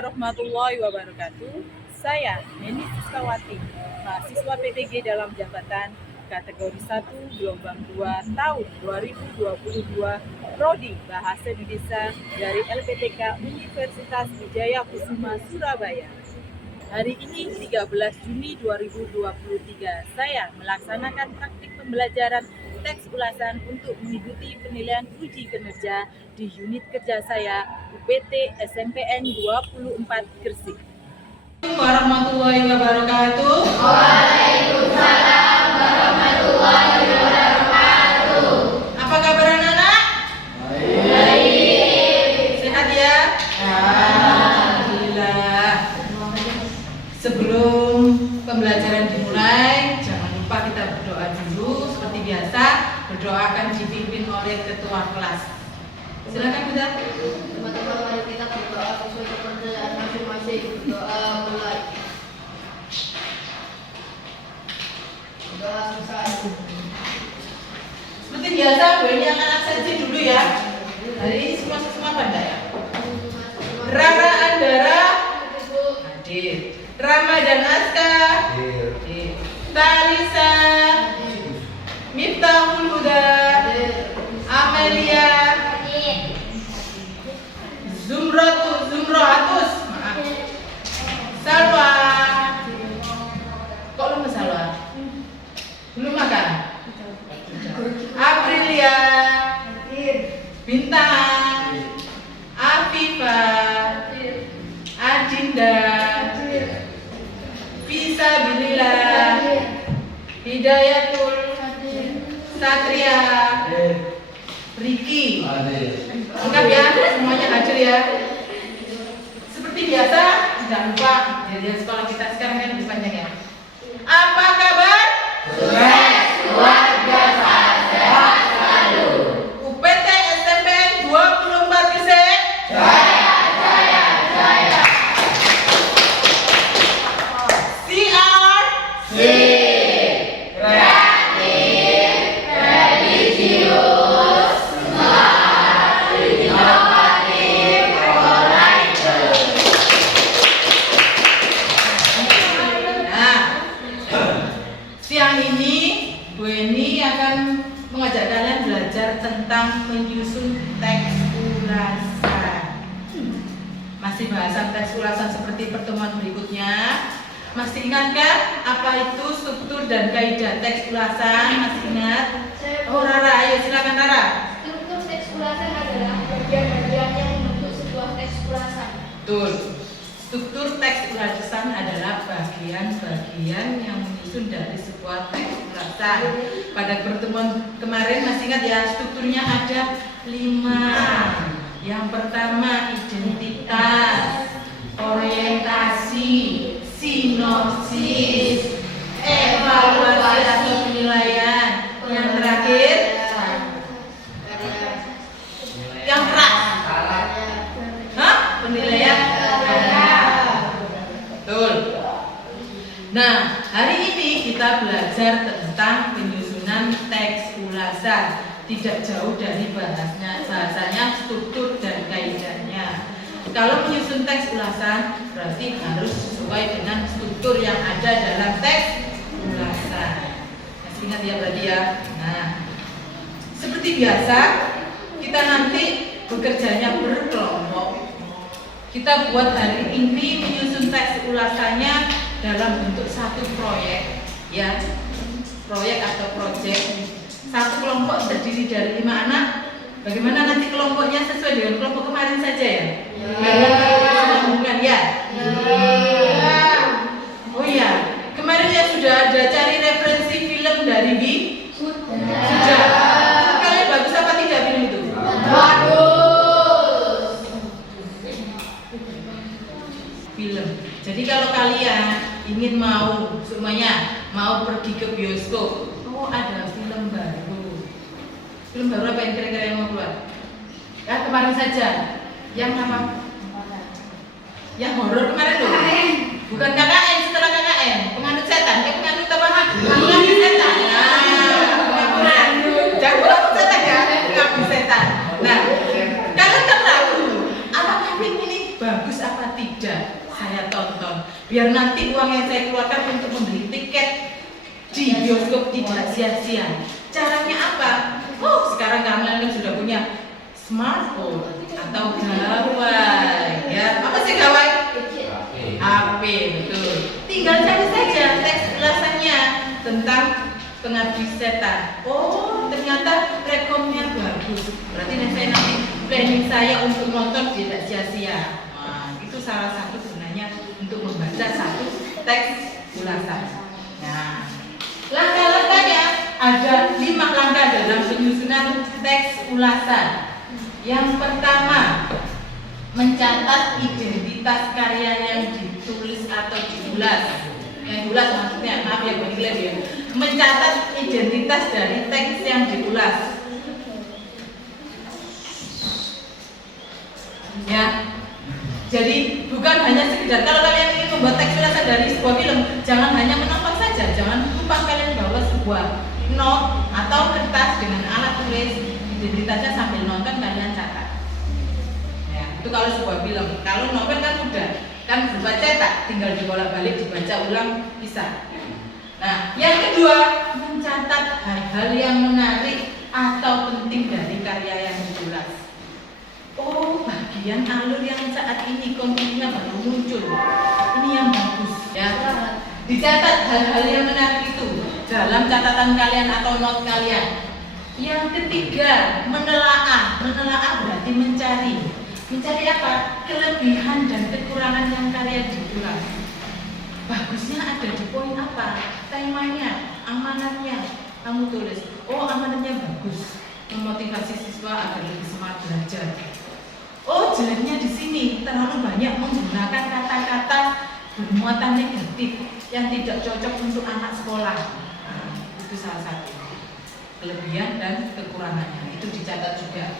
warahmatullahi wabarakatuh. Saya Neni Siskawati, mahasiswa PTG dalam jabatan kategori 1 gelombang 2 tahun 2022 Prodi Bahasa Indonesia dari LPTK Universitas Wijaya Kusuma Surabaya. Hari ini 13 Juni 2023, saya melaksanakan praktik pembelajaran teks ulasan untuk mengikuti penilaian uji kinerja di unit kerja saya UPT SMPN 24 Gresik. Warahmatullahi wabarakatuh. Waalaikumsalam warahmatullahi wabarakatuh. Apa kabar anak-anak? Baik. Sehat ya? Alhamdulillah. Sebelum pembelajaran dimulai, jangan lupa kita berdoa dulu. Seperti biasa, berdoa akan dipimpin oleh ketua kelas. Silakan Bunda. Teman-teman, mari kita berdoa sesuai kepercayaan masing-masing. Berdoa mulai. Berdoa selesai. Seperti biasa, Bu ini akan absensi dulu ya. Hari ini semua pada ya. Rara Andara hadir. Rama dan Aska hadir. Talisa, Miftahul Huda, Amelia, Zumrohatus, maaf, Salwa. Kok lu Salwa? Belum makan? Aprilia, Bintang, Afifa, Adinda, Fisabilillah, Hidayatul, Satria, Riki. Lengkap ya, semuanya hadir ya. Seperti biasa, jangan lupa jadwal sekolah kita sekarang kan lebih panjang ya. Apa kabar? Keluarga sehat selalu. UPT SMPN 24 Gresik. Jaya. CR Kreatif, religius, smart, inovatif, reliable. Nah, siang ini Bu Eni akan mengajak kalian belajar tentang menyusun teks ulasan. Masih bahasan teks ulasan seperti pertemuan berikutnya. Masih ingat kan apa itu struktur dan kaidah teks ulasan? Masih ingat? Oh Rara, ayo silakan Rara. Struktur teks ulasan adalah bagian-bagian yang membentuk sebuah teks ulasan. Betul. Struktur teks ulasan adalah bagian-bagian yang menyusun dari sebuah teks ulasan. Pada pertemuan kemarin masih ingat ya, strukturnya ada 5. Yang pertama identitas, orientasi, sinopsis, evaluasi atau penilaian. Yang terakhir, yang keras. Hah? Penilaian. Betul. Nah, hari ini kita belajar tentang penyusunan teks ulasan. Tidak jauh dari bahasanya struktur dan kaidahnya. Kalau menyusun teks ulasan berarti harus sesuai dengan struktur yang ada dalam teks ulasan. Masih ingat ya berarti ya. Nah, seperti biasa kita nanti bekerjanya berkelompok. Kita buat hari ini menyusun teks ulasannya dalam bentuk satu proyek, ya, proyek atau proyek. Satu kelompok terdiri dari 5 anak. Bagaimana nanti kelompoknya sesuai dengan kelompok kemarin saja ya? Hubungan ya? Oh iya, kemarin ya sudah ada cari referensi film dari Bi? Sudah. Kalian bagus apa tidak film itu? Bagus. Film. Jadi kalau kalian ingin semuanya mau pergi ke bioskop, oh ada film baru. Film baru apa yang kira-kira yang mau keluar? Ya kemarin saja. Yang apa? Yang horor kemarin loh. Bukan KKN, setelah KKN. Penganut setan. Penganut apa? Penganut setan. Jangan penganut setan ya. Penganut setan. Nah, kalian kan ragu. Apakah film ini bagus apa tidak? saya tonton. Biar nanti uang yang saya keluarkan untuk membeli tiket di bioskop tidak sia-sia. Caranya apa? Oh, sekarang kalian kan sudah punya smartphone atau gawai. Ya, apa sih gawai? HP, betul. Tinggal cari saja teks ulasannya tentang Pengabdi Setan. Oh, ternyata rekomnya bagus. Berarti saya nanti planning saya untuk nonton tidak sia-sia. Nah, itu salah satu gunanya untuk membaca satu teks ulasan. Nah, langkah-langkahnya ada 5 langkah dalam penyusunan teks ulasan. Yang pertama, mencatat identitas karya yang ditulis atau diulas. Yang diulas maksudnya, maaf ya Bang Glenn ya, mencatat identitas dari teks yang diulas. Ya, jadi bukan hanya sekedar kalau kalian ingin membuat teks ulasan dari sebuah film, jangan hanya menonton saja, jangan lupa kalian bawa sebuah note atau kertas dengan alat tulis identitasnya sambil nonton kalian catat. Itu kalau sebuah film. Kalau novel kan udah kan berupa cetak, tinggal dibolak-balik dibaca ulang bisa. Nah, yang kedua, mencatat hal-hal yang menarik atau penting dari karya yang ditulis. Oh, bagian alur yang saat ini kontennya baru muncul. Ini yang bagus ya. Dicatat hal-hal yang menarik itu dalam catatan kalian atau not kalian. Yang ketiga, menelaah. Menelaah berarti mencari. Mencari apa? Kelebihan dan kekurangan yang karya ditulis. Bagusnya ada di poin apa? Temanya, amanatnya. Kamu tulis, oh amanatnya bagus, memotivasi siswa agar lebih semangat belajar. Oh jeleknya di sini terlalu banyak menggunakan kata-kata bermuatan negatif yang tidak cocok untuk anak sekolah. Nah, itu salah satu kelebihan dan kekurangannya. Itu dicatat juga.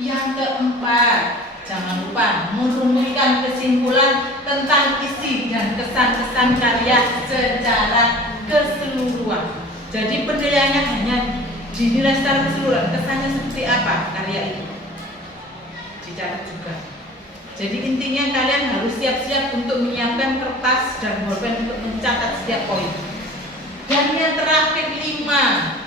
Yang keempat, jangan lupa merumuskan kesimpulan tentang isi dan kesan-kesan karya secara keseluruhan. Jadi penilaiannya hanya dinilai secara keseluruhan, kesannya seperti apa karya itu. Dicatat juga. Jadi intinya kalian harus siap-siap untuk menyiapkan kertas dan bolpen untuk mencatat setiap poin. Dan yang terakhir 5,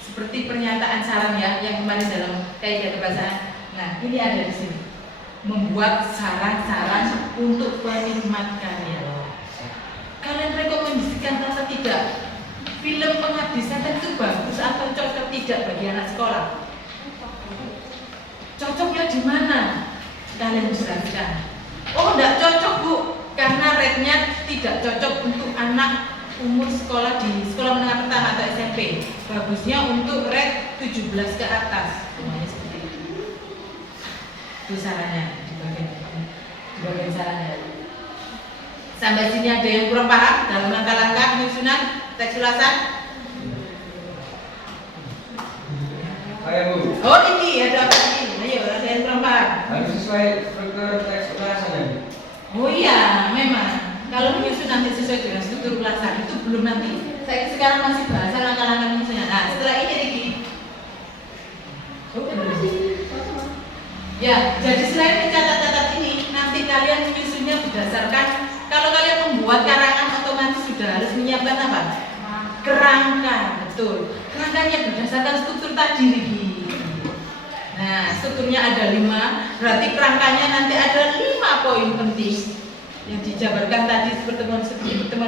seperti pernyataan saran ya, yang kemarin dalam kaidah kebahasaan. Nah, ini ada di sini. Membuat saran-saran untuk penikmat karya. Kalian rekomendasikan atau tidak? Film Pengabdi Setan itu bagus atau cocok tidak bagi anak sekolah? Cocoknya di mana? Kalian jelaskan. Oh, tidak cocok Bu, karena rate-nya tidak cocok untuk anak umur sekolah di sekolah menengah pertama atau SMP. Bagusnya untuk rate 17 ke atas. Semuanya seperti itu. Itu sarannya di bagian sarannya. Sampai sini ada yang kurang paham dalam langkah-langkah penyusunan teks ulasan? Ayo Bu. Oh ini ada apa ini? Ayo ada yang kurang paham. Harus sesuai struktur teks ulasan ya Bu. Oh iya, memang kalau menyusun nanti sesuai dengan struktur ulasan itu belum nanti. Saya sekarang masih bahas langkah-langkah penyusunnya. Nah setelah ini Riki. Ya, jadi selain mencatat-catat ini, nanti kalian menyusunnya berdasarkan kalau kalian membuat karangan otomatis sudah harus menyiapkan apa? Kerangka, betul. Kerangkanya berdasarkan struktur tadi Riki. Nah, strukturnya ada 5, berarti kerangkanya nanti ada 5 poin penting yang dijabarkan tadi pertemuan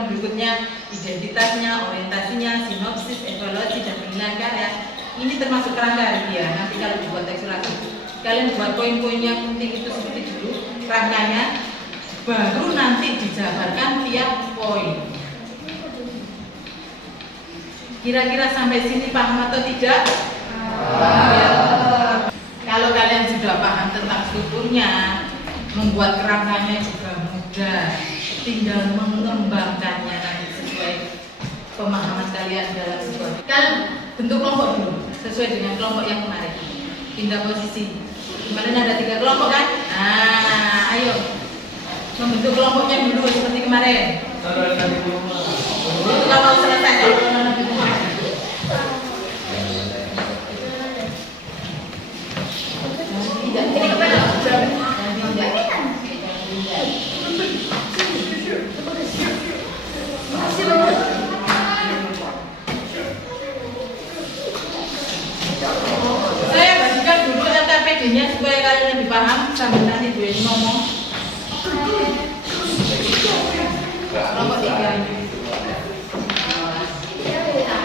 berikutnya, identitasnya, orientasinya, sinopsis, evaluasi, dan penilaian karya. Ini termasuk kerangka ya. Nanti kalau dibuat teks ulasan, kalian buat poin-poin yang penting itu seperti dulu kerangkanya, baru nanti dijabarkan tiap poin. Kira-kira sampai sini paham atau tidak? Ya. Kalau kalian sudah paham tentang strukturnya, membuat kerangkanya juga mudah, tinggal mengembangkannya nanti sesuai pemahaman kalian dalam sebuah. Kalian bentuk kelompok dulu, sesuai dengan kelompok yang kemarin. Pindah posisi. Kemarin ada 3 kelompok kan? Nah, ayo membentuk kelompoknya dulu seperti kemarin. Itu kalau selesai kalau ini kepada Jadi ngomong. Kelompok 3.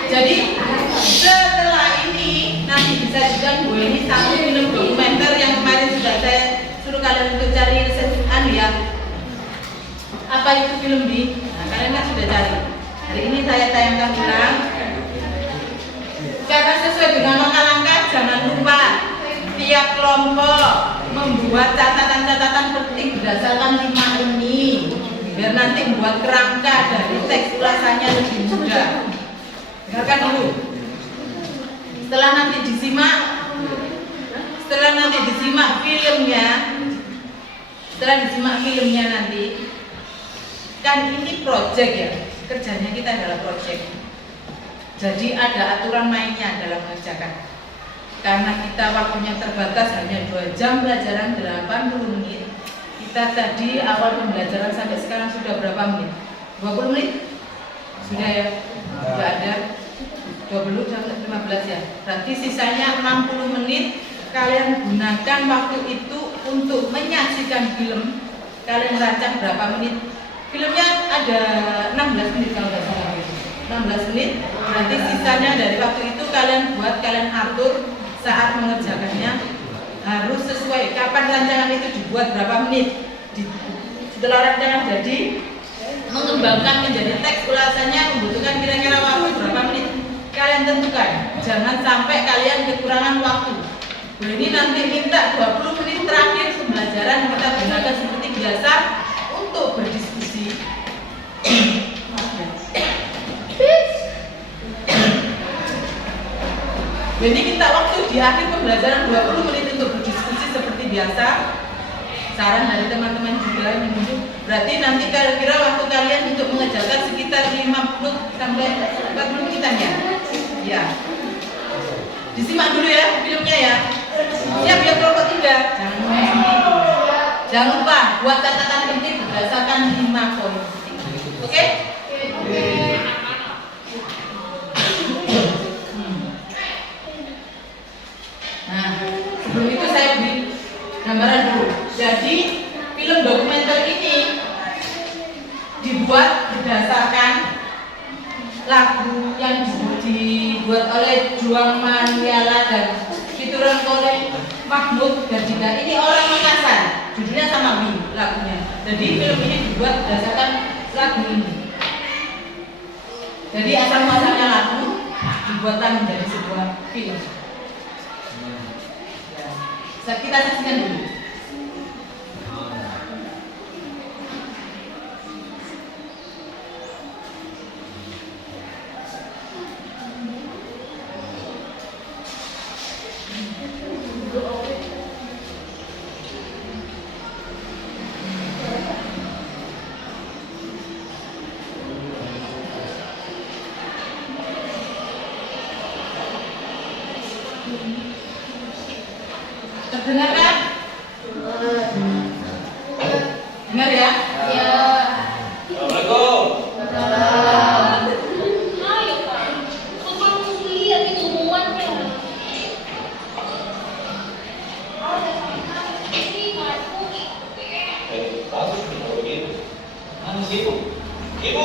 Jadi setelah ini nanti disajikan Bu ini satu film dokumenter yang kemarin sudah saya suruh kalian untuk cari ya. Apa itu film di? Nah, kalian kan sudah cari. Hari ini saya tayangkan ulang. Karena sesuai dengan langkah-langkah, jangan lupa tiap kelompok membuat catatan-catatan penting berdasarkan 5 ini, biar nanti membuat kerangka dari teks ulasannya lebih mudah. Dengarkan dulu. Setelah nanti disimak filmnya nanti, kan ini project ya, kerjanya kita adalah project. Jadi ada aturan mainnya dalam mengerjakan. Karena kita waktunya terbatas hanya 2 jam pelajaran 80 menit. Kita tadi awal pembelajaran sampai sekarang sudah berapa menit? 20 menit? Sudah ya? Sudah ada 20 sampai 15 ya. Berarti sisanya 60 menit kalian gunakan waktu itu untuk menyaksikan film. Kalian rancang berapa menit? Filmnya ada 16 menit kalau nggak salah. 16 menit, berarti sisanya dari waktu itu kalian atur saat mengerjakannya harus sesuai kapan rancangan itu dibuat berapa menit. Setelah rancangan jadi mengembangkan menjadi teks ulasannya membutuhkan kira-kira waktu berapa menit, kalian tentukan. Jangan sampai kalian kekurangan waktu. Ini nanti minta 20 menit terakhir pembelajaran kita gunakan seperti biasa untuk berdiskusi. Jadi kita waktu di akhir pembelajaran 20 menit untuk berdiskusi seperti biasa. Saran dari teman-teman juga yang menunjuk. Berarti nanti kira-kira waktu kalian untuk mengerjakan sekitar 50 sampai 40 menitan ya. Ya. Disimak dulu ya filmnya ya. Siap ya kelompok 3. Jangan ngomong sendiri. Jangan lupa buat catatan penting berdasarkan 5 poin. Oke? Nah, sebelum itu saya beri gambaran dulu. Jadi, film dokumenter ini dibuat berdasarkan lagu yang dibuat oleh Juang Maniala dan dituran oleh Mahmud Gardika. Ini orang Makassar, judulnya sama Mi lagunya. Jadi film ini dibuat berdasarkan lagu ini. Jadi asal muasalnya lagu dibuatkan menjadi sebuah film. Kita saksikan dulu. Terdengar kan? Dengar ya? Ya. Assalamualaikum. Ayo Pak, kapan mesti lihat itu omongannya? Ini aku. Bagus kalau begitu. Anu sibuk. Ibu.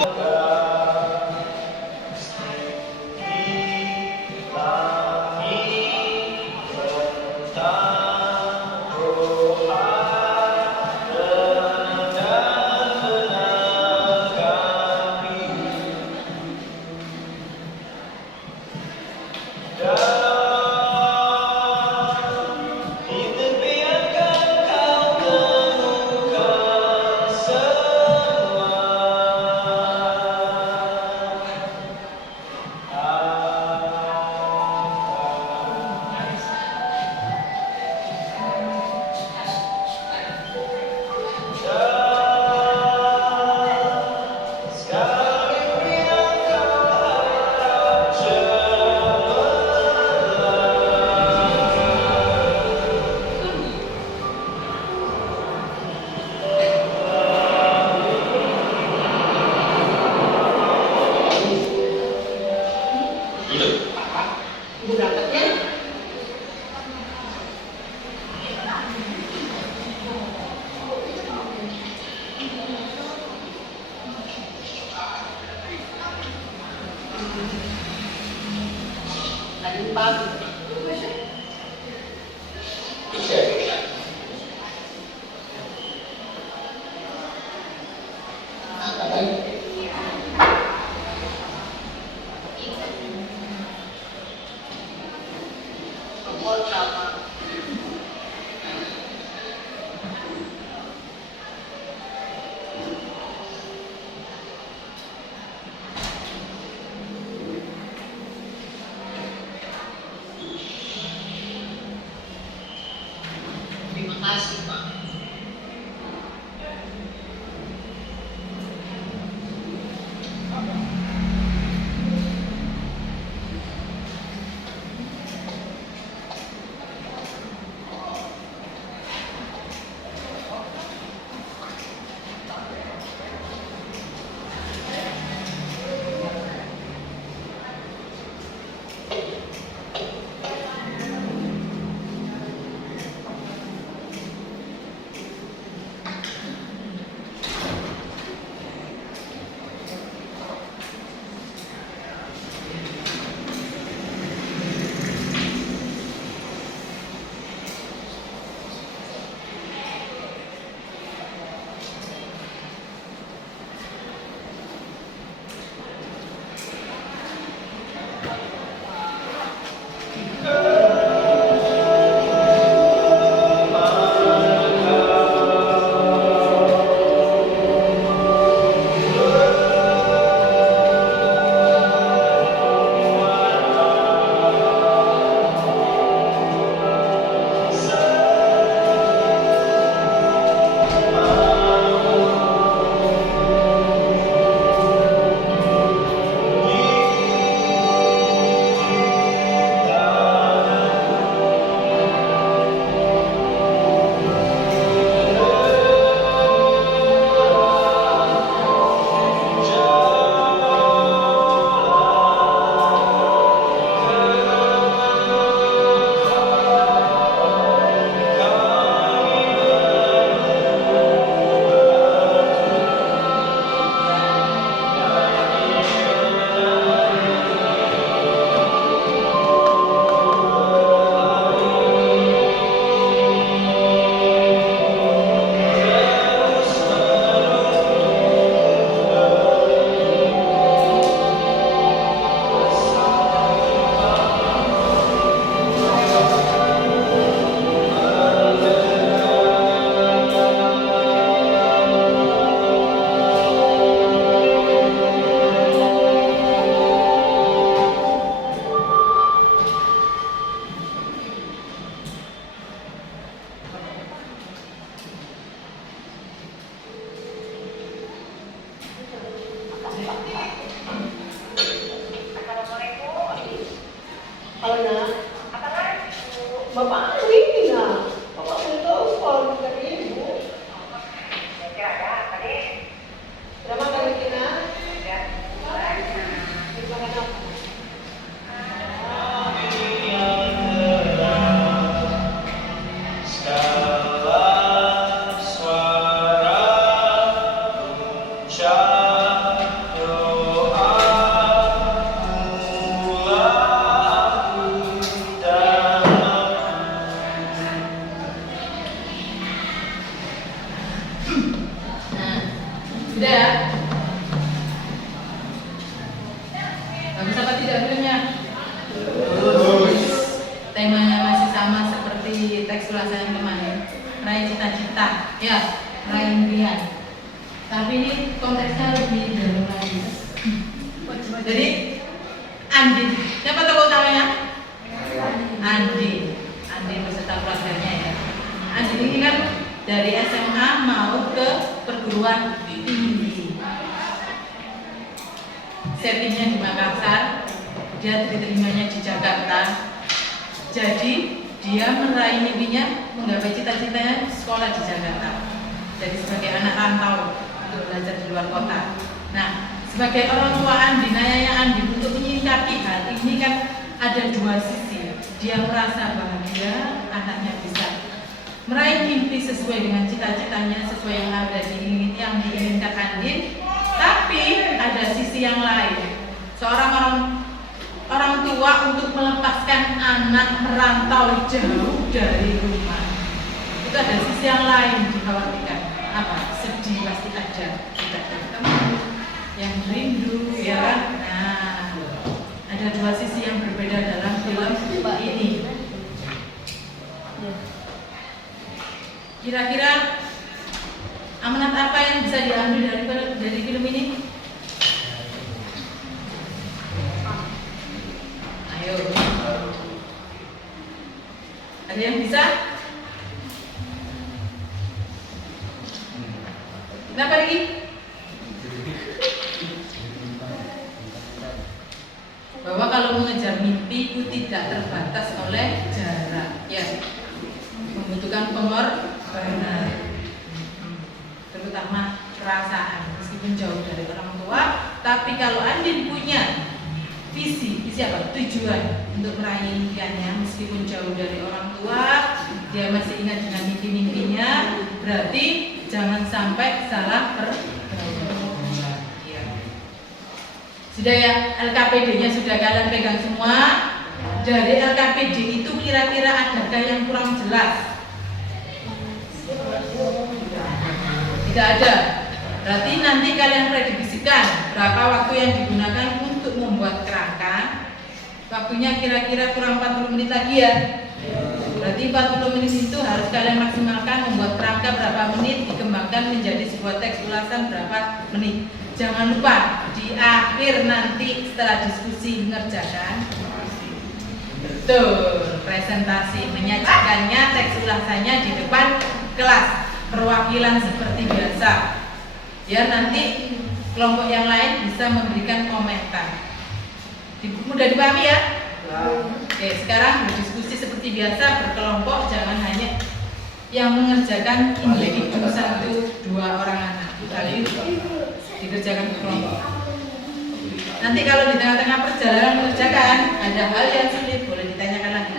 lagi. Bisa. Apa lagi? Nomor sama. Terima kasih, Pak. Bapak ini nah, Bapak mau telepon dari Ibu. Udah makan Tina? Makan apa? Sudah ya? Bagus apa tidak filmnya? Temanya masih sama seperti teks ulasan yang kemarin. Meraih cita-cita, ya, meraih impian. Tapi ini konteksnya lebih dalam lagi. Jadi Andi, siapa tokoh utamanya? Andi beserta keluarganya ya. Andi ini kan dari SMA mau ke perguruan tinggi. Settingnya di Makassar, dia diterimanya di Jakarta. Jadi dia meraih mimpinya menggapai cita-citanya sekolah di Jakarta. Jadi sebagai anak rantau untuk belajar di luar kota. Nah, sebagai orang tua Andi, nayanya Andi untuk menyikapi hal ini kan ada dua sisi. Dia merasa bahagia anaknya bisa meraih mimpi sesuai dengan cita-citanya, sesuai yang diinginkan Andin. Tapi ada sisi yang lain. Seorang orang orang tua untuk melepaskan anak merantau jauh dari rumah. Itu ada sisi yang lain dikhawatirkan. Apa? Sedih pasti ada. Tidak ketemu, yang rindu, ya kan? Nah, ada dua sisi yang berbeda dalam film ini. Kira-kira amanat apa yang bisa diambil dari film ini? Ayo. Ada yang bisa? Kenapa lagi? Bahwa kalau mengejar mimpi itu tidak terbatas oleh jarak, ya, membutuhkan pengorbanan, terutama perasaan, meskipun jauh dari orang tua. Tapi kalau Andin punya visi apa? Tujuan untuk meraih impiannya, meskipun jauh dari orang tua, dia masih ingat dengan mimpi-mimpinya, berarti jangan sampai salah pergaulan. Ya. Sudah ya, LKPD-nya sudah kalian pegang semua. Dari LKPD itu kira-kira adakah yang kurang jelas? Tidak ada. Berarti nanti kalian prediksikan berapa waktu yang digunakan untuk membuat kerangka. Waktunya kira-kira kurang 40 menit lagi ya. Berarti 40 menit itu harus kalian maksimalkan. Membuat kerangka berapa menit, dikembangkan menjadi sebuah teks ulasan berapa menit. Jangan lupa di akhir nanti setelah diskusi mengerjakan, betul, presentasi, menyajikannya, teks ulasannya di depan kelas, perwakilan seperti biasa. Ya, nanti kelompok yang lain bisa memberikan komentar. Mudah dipahami ya? Oke, sekarang berdiskusi seperti biasa, berkelompok, jangan hanya yang mengerjakan individu 1-2 orang anak. Kali dikerjakan berkelompok. Nanti kalau di tengah-tengah perjalanan mengerjakan ada hal yang sulit, boleh ditanyakan lagi.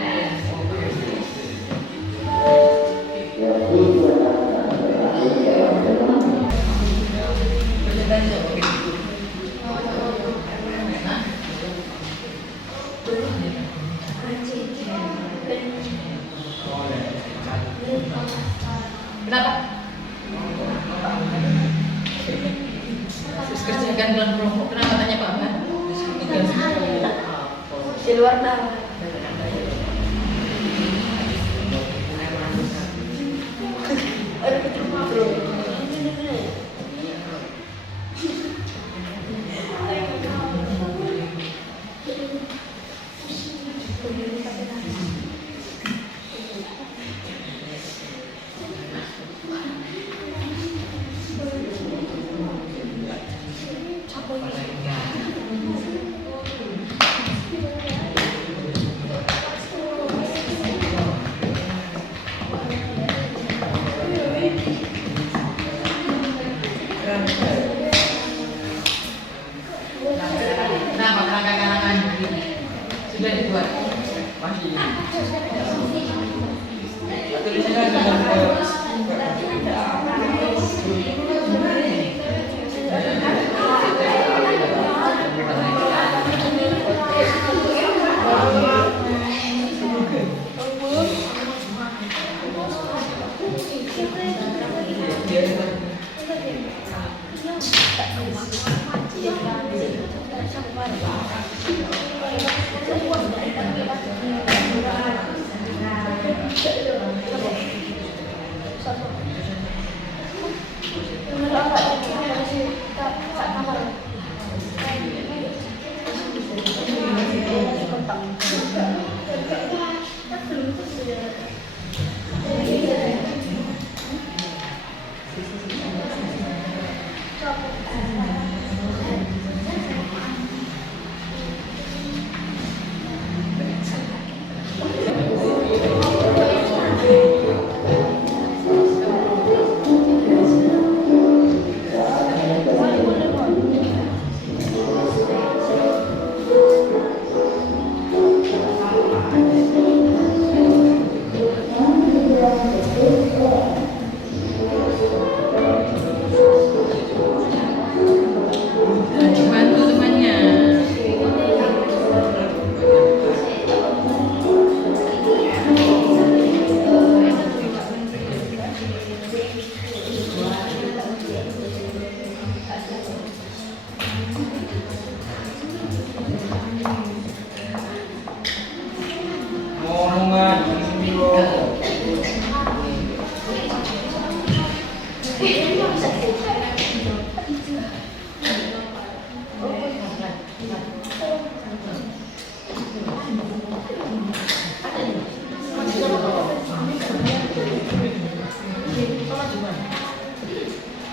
Kenapa? Terus kerjakan dalam kelompok. Kenapa tanya Pak? Tugas Di luar nama. Ada ketemu bro. Sudah dibuat.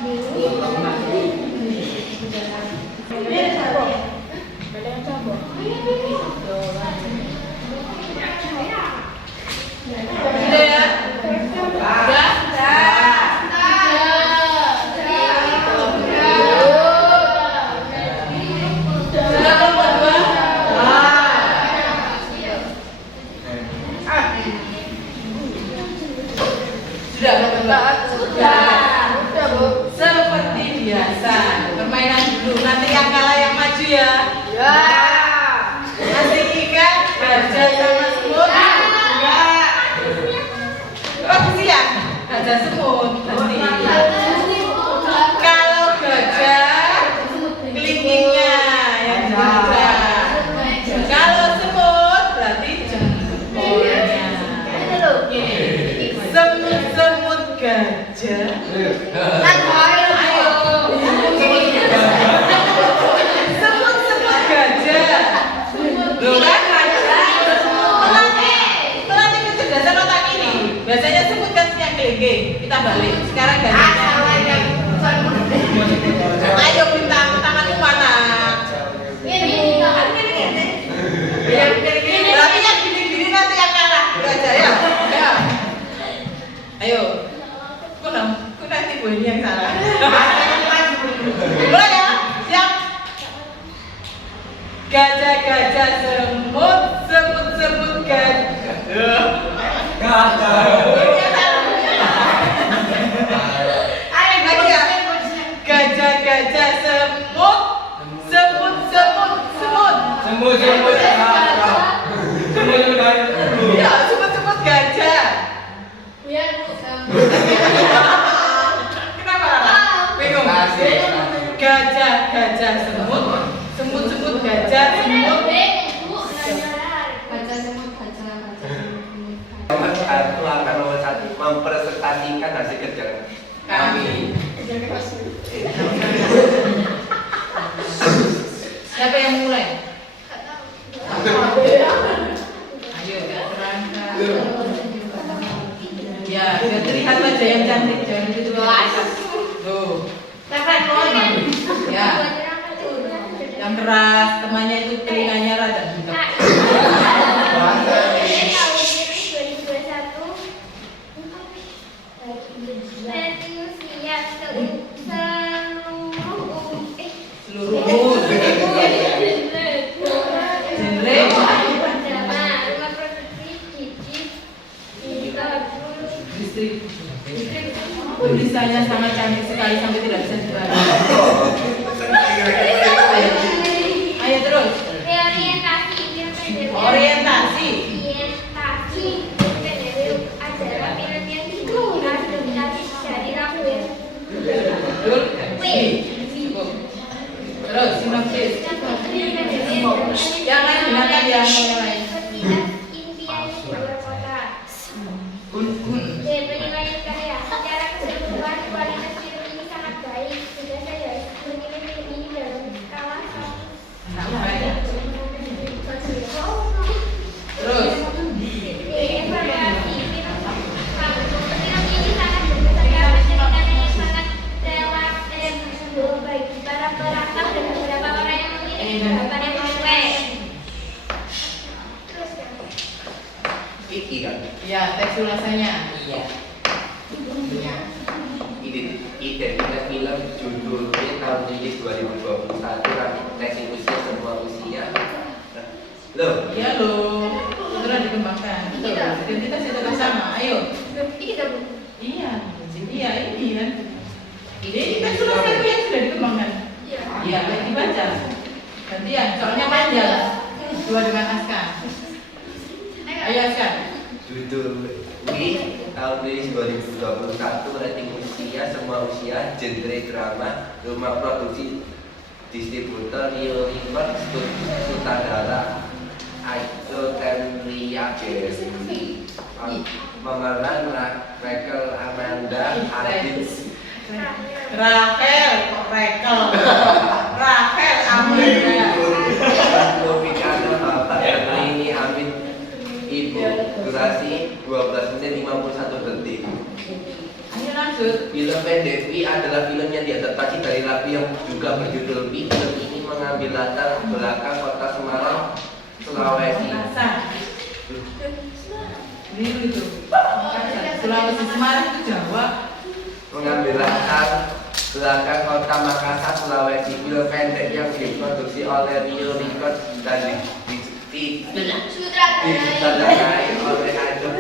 Sudah ya? Sudah? Sudah kelompok 2? Sudah kelompok 2? Seperti biasa, permainan dulu. Nanti yang kalah yang maju ya. Masih ikan, gajah sama semut? Enggak. Posisi ya? Gajah semut. Nanti. Kalau gajah, kelingkingnya yang digajah. Kalau semut, berarti jempolnya. Semut-semut gajah. Ayo. Semut-semut gajah. Loh kan? Pelatih kecerdasan otak ini. Biasanya semut kan yang kelingking. Kita balik. Sekarang gajahnya. Ayo bintang, tanganmu mana? Berarti yang gini-gini nanti yang kalah. Gajah ya? Ayo. Kok nanti gue ini yang salah. Mulai ya? Siap? Gajah-gajah semut, semut-semut gajah. Lagi ya? Gajah-gajah semut, semut-semut semut. Ya, semut-semut gajah. Kenapa? Bingung? Gajah-gajah semut, semut-semut gajah semut. Satu akan nomor 1 mempresentasikan hasil kerja kami. Siapa yang mulai? Ayo, terangkan. Ya, biar terlihat wajah yang cantik, jangan begitu keras. Tuh. Ya. Yang keras, temannya itu telinganya rada bengkak. Seluruh distrik. Tulisannya sangat cantik sekali sampai tidak bisa dibaca. Ayo terus. Orientasi. Betul. Cukup. Terus sinopsis. Jangan gunakan yang lain. Kun. Secara keseluruhan kualitas film ini sangat baik. Sudah saya menilai film ini dalam skala Sampai. Terus. evaluasi film ini sangat berkesan karena ceritanya yang sangat relatif bagi para pelakon dan beberapa orang yang memiliki harapan yang kompleks. Iki kan? Ya, teks ulasannya. Iya. Identitas film judulnya tahun rilis 2021 kan testing usia semua usia. Loh, Iya loh. Itu lah dikembangkan. Betul. Identitas itu kan sama. Ayo. Iya. Iya ini kan. Ini teks ulasannya yang sudah dikembangkan. Iya, baik dibaca. Gantian, soalnya panjang. Dua dengan naskah. Ayo Askan. judul tahun rilis 2021 rating usia semua usia genre drama rumah produksi distributor Rio River sutradara Aiko Tenria Jeremy pemeran Rachel Amanda Adin Rachel Amanda. Novikana Bapak Rini Amin Ibu durasi 12 menit 51 detik. Ayo langsung. lanjut. Film pendek Pi adalah film yang diadaptasi dari lagu yang juga berjudul Pi. Film ini mengambil latar belakang kota Semarang, Sulawesi. Ini itu. Sulawesi Semarang itu Jawa. Mengambil latar belakang kota Makassar, Sulawesi. Film pendek yang diproduksi oleh Rio Records dan disutradarai oleh Ajo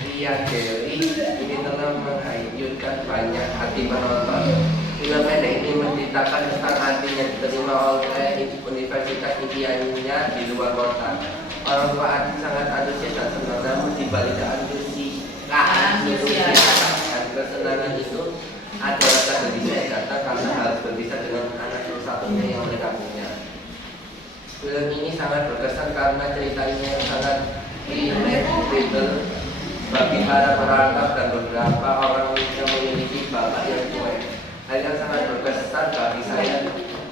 Ria Geri. Ini telah menghayatkan banyak hati penonton. Film pendek ini menceritakan tentang anti yang diterima oleh Universitas impiannya di luar kota. Orang tua Adi sangat antusias dan senang, namun di balik keantusiasan dan kesenangan itu ada rasa gelisah yang datang karena harus berpisah dengan anak satu-satunya yang mereka punya. Film ini sangat berkesan karena ceritanya yang sangat relatable bagi para perantau dan beberapa orang yang memiliki bapak yang cuek. Hal yang sangat berkesan bagi saya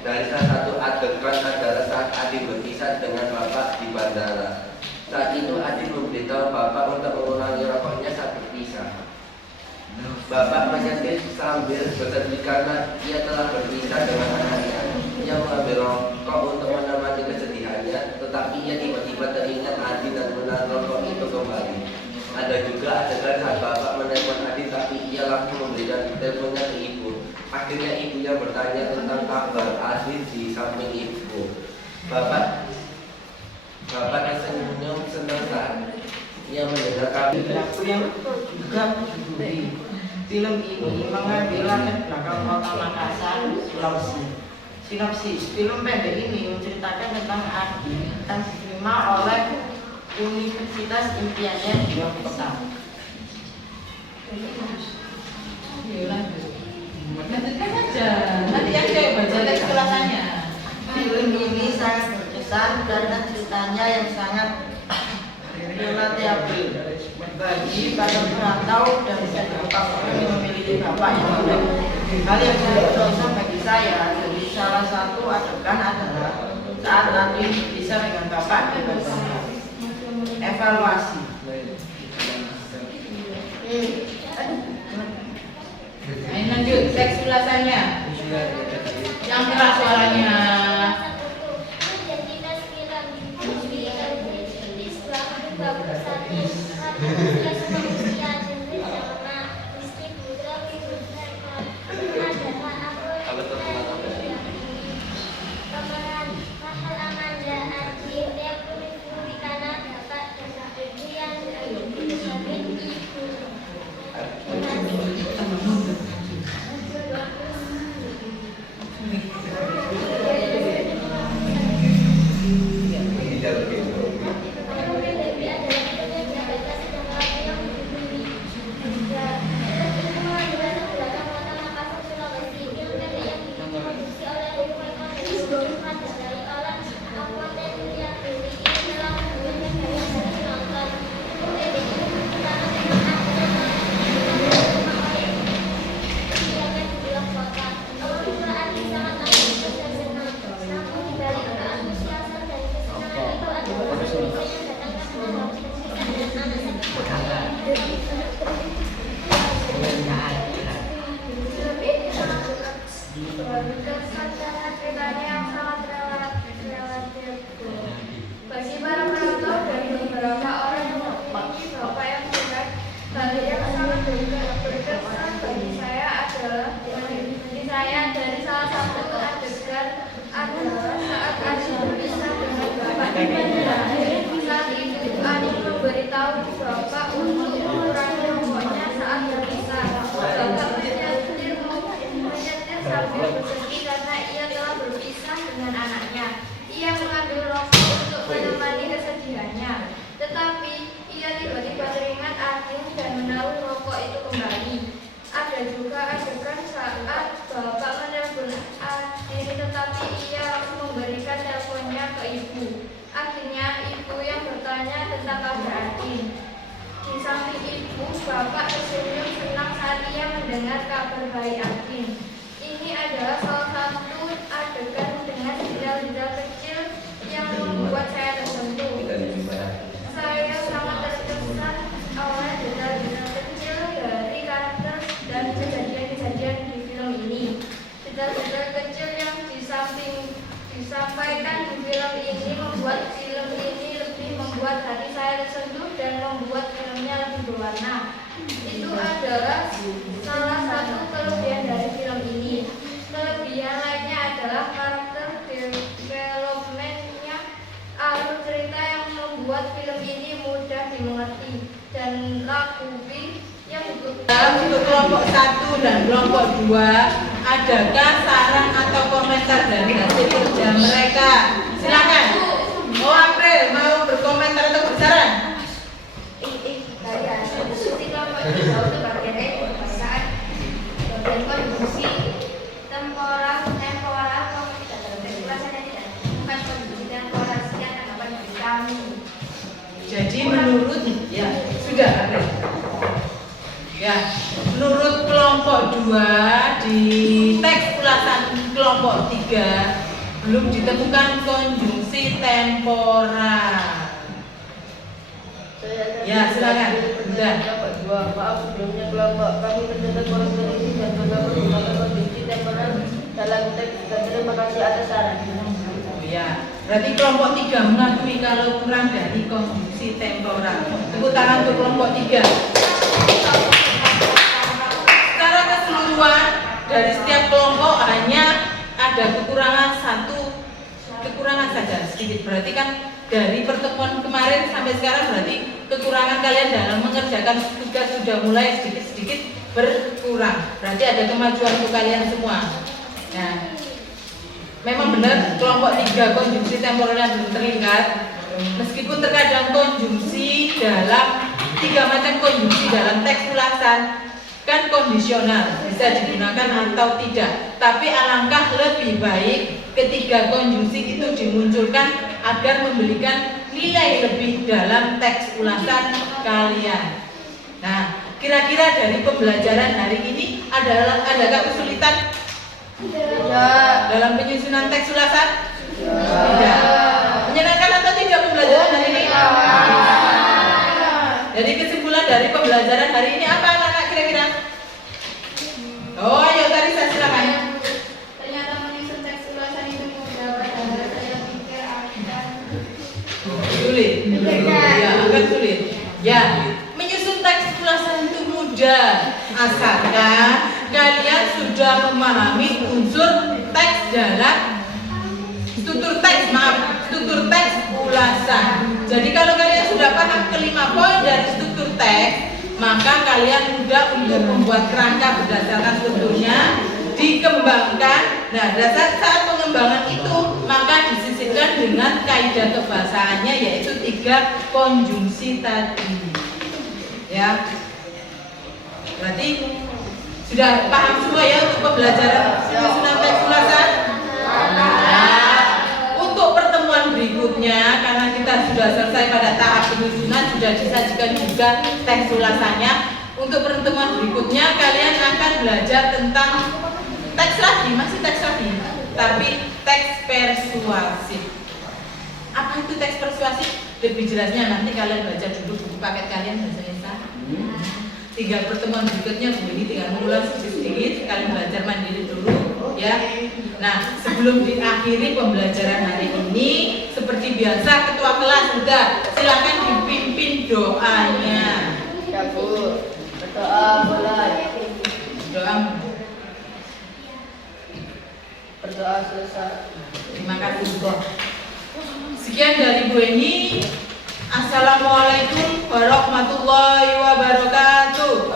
dari salah satu adegan adalah saat Adi berpisah dengan bapak di bandara. Saat itu Adi memberitahu bapak untuk mengurangi rokoknya saat berpisah. Bapak menyetir sambil bersedih karena ia telah berpisah dengan anaknya. Ia mengambil rokok untuk menemani kesedihannya, tetapi ia tiba-tiba teringat Adi dan menahan rokok itu kembali. Ada juga adegan saat bapak menelpon Adi, tapi ia langsung memberikan teleponnya ke ibu. Akhirnya ibu yang bertanya tentang kabar Adi di samping ibu. Bapak tersenyum senang saat ia mendengar kabar. Lagu yang juga menjuduli film ini mengambil latar belakang kota Makassar, Sulawesi. Sinopsis film pendek ini menceritakan tentang Adi yang diterima oleh Universitas impiannya di luar kota. Lanjutkan saja. Nanti yang saya baca teks ulasannya. Film ini sangat berkesan karena ceritanya yang sangat relatable bagi para perantau dan orang yang memiliki bapak yang baik. Hal yang sangat berkesan bagi saya dari salah satu adegan adalah saat Adi berpisah dengan bapak di bandara. Evaluasi. Ayo lanjut teks ulasannya. Yang keras suaranya. Bagi para penonton dan beberapa orang yang memiliki bapak yang dekat, hal yang sangat berkesan bagi saya adalah dari salah satu adegan adalah saat Adi berpisah dengan bapak di bandara. Saat itu Adi memberitahu bapak untuk mengurangi rokoknya saat berpisah. Bapak menyetir sambil bersedih karena ia telah berpisah dengan anaknya. Ia mengambil rokok untuk menemani kesedihannya, tetapi ia tiba-tiba teringat Adi dan menaruh rokok itu kembali. Ada juga adegan saat bapak menelpon Adi, tetapi ia langsung memberikan teleponnya ke ibu. Akhirnya ibu yang bertanya tentang kabar Adi. Di samping ibu, bapak tersenyum senang saat ia mendengar kabar baik Adi. Ini adalah salah satu adegan dengan detail-detail kecil yang membuat saya tersentuh. Saya sangat terkesan oleh detail-detail kecil dari karakter dan kelompok 1 dan kelompok 2, adakah saran atau komentar dari hasil kerja mereka? Silakan. Oh, April mau berkomentar atau bersaran? Saya diskusi kelompok 3 untuk bagian kebiasaan bagian konjungsi temporal komunitas dalam ulasannya tidak bukan konjungsi temporal. Sekian tanggapan dari kami. Jadi menurut ya sudah April. Ya, menurut kelompok 2 di teks ulasan kelompok 3 belum ditemukan konjungsi temporal. Ya, silakan. Sudah. Kelompok 2, maaf sebelumnya kelompok kami mencatat poros kondisi dan total menggunakan kondisi temporal dalam teks dan terima kasih atas saran. Ya, berarti kelompok 3 mengakui kalau kurang dari konjungsi temporal. Tepuk tangan untuk kelompok 3. Secara keseluruhan dari setiap kelompok hanya ada kekurangan saja sedikit. Berarti kan dari pertemuan kemarin sampai sekarang berarti kekurangan kalian dalam mengerjakan tugas sudah mulai sedikit-sedikit berkurang. Berarti ada kemajuan untuk kalian semua. Nah, memang benar kelompok 3 konjungsi temporalnya belum terlihat. Meskipun terkadang konjungsi dalam 3 macam konjungsi dalam teks ulasan kan kondisional, bisa digunakan atau tidak. Tapi alangkah lebih baik ketiga konjungsi itu dimunculkan agar memberikan nilai lebih dalam teks ulasan kalian. Nah, kira-kira dari pembelajaran hari ini adakah kesulitan dalam penyusunan teks ulasan? Tidak. Menyenangkan atau tidak pembelajaran hari ini? Jadi kesimpulan dari pembelajaran hari ini apa anak-anak kira-kira? Oh, ayo Tarisa silakan. Ternyata menyusun teks ulasan itu mudah, padahal saya pikir akan Sulit. Ya, agak sulit. Ya, menyusun teks ulasan itu mudah asalkan kalian sudah memahami unsur teks dalam struktur teks ulasan. Jadi kalau kalian sudah paham kelima poin dari struktur teks, maka kalian mudah untuk membuat kerangka berdasarkan strukturnya, dikembangkan. Nah, saat pengembangan itu maka disisipkan dengan kaidah kebahasaannya yaitu 3 konjungsi tadi. Ya, berarti sudah paham semua ya untuk pembelajaran penyusunan teks ulasan. Nah, untuk pertemuan berikutnya karena kita sudah selesai pada tahap penyusunan, sudah disajikan juga teks ulasannya. Untuk pertemuan berikutnya kalian akan belajar tentang teks lagi, masih teks lagi, tapi teks persuasif. Apa itu teks persuasif? Lebih jelasnya nanti kalian baca dulu buku paket kalian bahasa Indonesia. 3 pertemuan berikutnya begini, tinggal mengulang sedikit, kalian belajar mandiri dulu ya. Nah, sebelum diakhiri pembelajaran hari ini, seperti biasa ketua kelas sudah silakan dipimpin doanya. Ya Bu, berdoa mulai. Berdoa selesai. Terima kasih Bu. Sekian dari Bu Eni. Assalamualaikum warahmatullahi wabarakatuh.